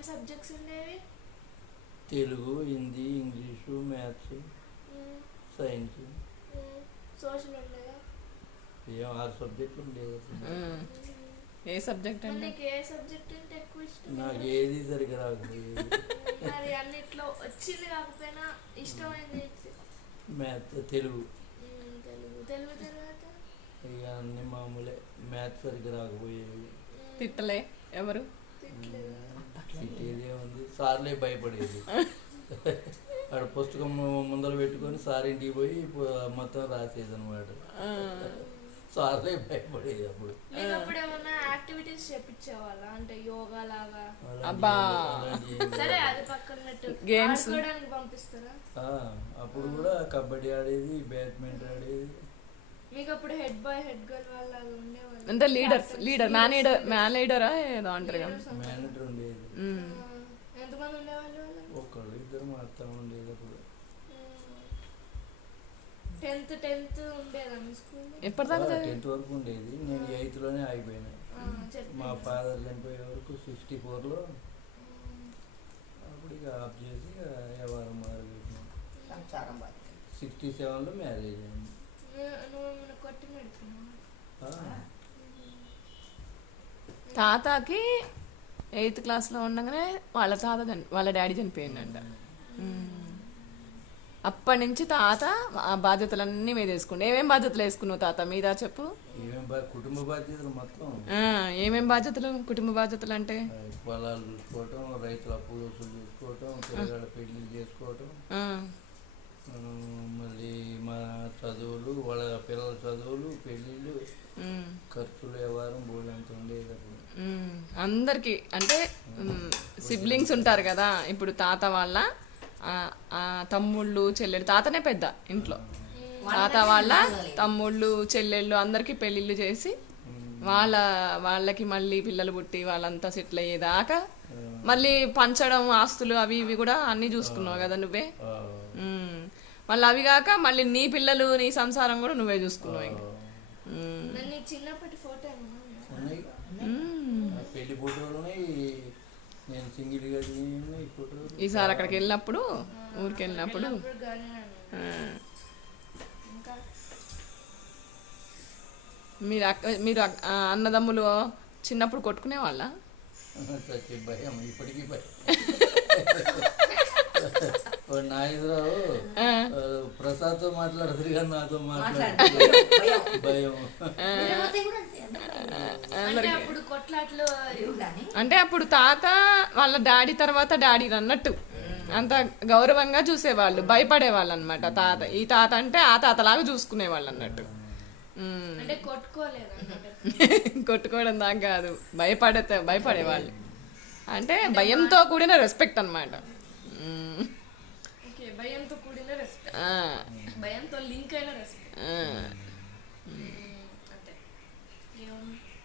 ఏమేమి సబ్జెక్ట్స్ ఉండేవి? Telugu, Hindi, English, maths, science, social ఉండేదా? ఏం 6 సబ్జెక్టులు ఉండేది. ఏ సబ్జెక్ట్ అంటే నీకు ఏ సబ్జెక్ట్ అంటే ఎక్కువ ఇష్టం? నాకు ఏది సరిగ్గా రాకపోయేది. మరి అన్నిట్లో వచ్చింది కాకపోయినా ఇష్టమైంది మ్యాథ్స్, తెలుగు. తెలుగు తర్వాత ఇక అన్ని మామూలే. మ్యాథ్స్ సరిగ్గా రాకపోయేవి. తిట్టలే ఎవరు? తిట్టేదే ఉంది, సార్లే భయపడేది. అక్కడ పుస్తకం ముందర పెట్టుకొని సార్ ఇంటికి పోయి మొత్తం రాసేది అనమాట. సార్లే భయపడేది అప్పుడు. అప్పుడు ఏమన్నా యాక్టివిటీస్ చేపించేవాళ్ళ అంటే యోగా లాగా? అబ్బా సరే అది పక్కన గేమ్స్ పంపిస్తారా? అప్పుడు కూడా కబడ్డీ ఆడేది, బ్యాడ్మింటన్ ఆడేది. మీకు అప్పుడు హెడ్ బాయ్ హెడ్ గర్ల్ వాళ్ళ ఉండేవాళ్ళు అంటే లీడర్ మ్యాన్ లీడరా ఏదో అంటారు కదా, మేనేజర్ ఉండేది. ఎంతమంది ఉండేవాళ్ళు? ఒకళ్ళు ఇద్దరు మాత్రం ఉండేది అప్పుడు. 10th ఉండేదా మీ స్కూల్? ఎప్పటిదాకా 10th వరకు ఉండేది. నేను 8th లోనే ఆగిపోయినా. మా ఫాదర్ చనిపోయే వరకు 64లో. అప్పుడు ఇక ఆఫ్ చేసి వ్యవహారం మొదలుపెట్టినాం. 67లో మ్యారేజ్ అయింది. తాతకి 8th క్లాస్లో ఉండగానే వాళ్ళ డాడీ చనిపోయిందంట. అప్పటి నుంచి తాత ఆ బాధ్యతలన్నీ మీద వేసుకుండు. ఏమేం బాధ్యతలు వేసుకున్నావు తాత మీద చెప్పు? కుటుంబ బాధ్యతలు మొత్తం. ఏమేం బాధ్యతలు? కుటుంబ బాధ్యతలు అంటే పొలాలు చూసుకోవటం, రైతుల అప్పులు వసూలు చేసుకోవటం, పిల్లగాళ్ళ పెళ్లి చేసుకోవటం, మళ్ళీ మా చదువులు, వాళ్ళ పిల్లల చదువులు, పెళ్ళిళ్ళు, ఖర్చులు, వ్యవహారం బోర్డంత ఉండేది. అందరికి అంటే సిబ్లింగ్స్ ఉంటారు కదా. ఇప్పుడు తాత వాళ్ళ తమ్ముళ్ళు చెల్లెళ్ళు, తాతనే పెద్ద ఇంట్లో. తాత వాళ్ళ తమ్ముళ్ళు చెల్లెళ్ళు అందరికి పెళ్ళిళ్ళు చేసి వాళ్ళకి మళ్ళీ పిల్లలు పుట్టి వాళ్ళంతా సెటిల్ అయ్యేదాకా మళ్ళీ పంచడం, ఆస్తులు అవి ఇవి కూడా అన్ని చూసుకున్నావు కదా నువ్వే. మళ్ళీ అవి కాక మళ్ళీ నీ పిల్లలు నీ సంసారం కూడా నువ్వే చూసుకున్నావు. ఇంకా చిన్నప్పటి ఫోటో పెళ్లి ఫోటోలు నేను సింగిల్గా ఫోటో. ఈసారి అక్కడికి వెళ్ళినప్పుడు, ఊరికి వెళ్ళినప్పుడు మీరు అన్నదమ్ములు చిన్నప్పుడు కొట్టుకునే వాళ్ళ? భయం, ఇప్పటికీ భయం. నాగేశ్వరరావు ప్రసాద్తో మాట్లాడుతుంది కానీ నాతో మాట్లాడుతుంది భయం. అంటే అప్పుడు తాత వాళ్ళ డాడీ తర్వాత డాడీ అన్నట్టు అంత గౌరవంగా చూసేవాళ్ళు, భయపడేవాళ్ళు అనమాట. ఈ తాత అంటే ఆ తాతలాగా చూసుకునేవాళ్ళు అన్నట్టు. కొట్టుకోవడం దాకా కాదు, భయపడేవాళ్ళు. అంటే భయంతో కూడిన రెస్పెక్ట్ అనమాట. భయంతో కూడిన రెస్పెక్ట్, భయంతో లింక్ అయిన రెస్పెక్ట్.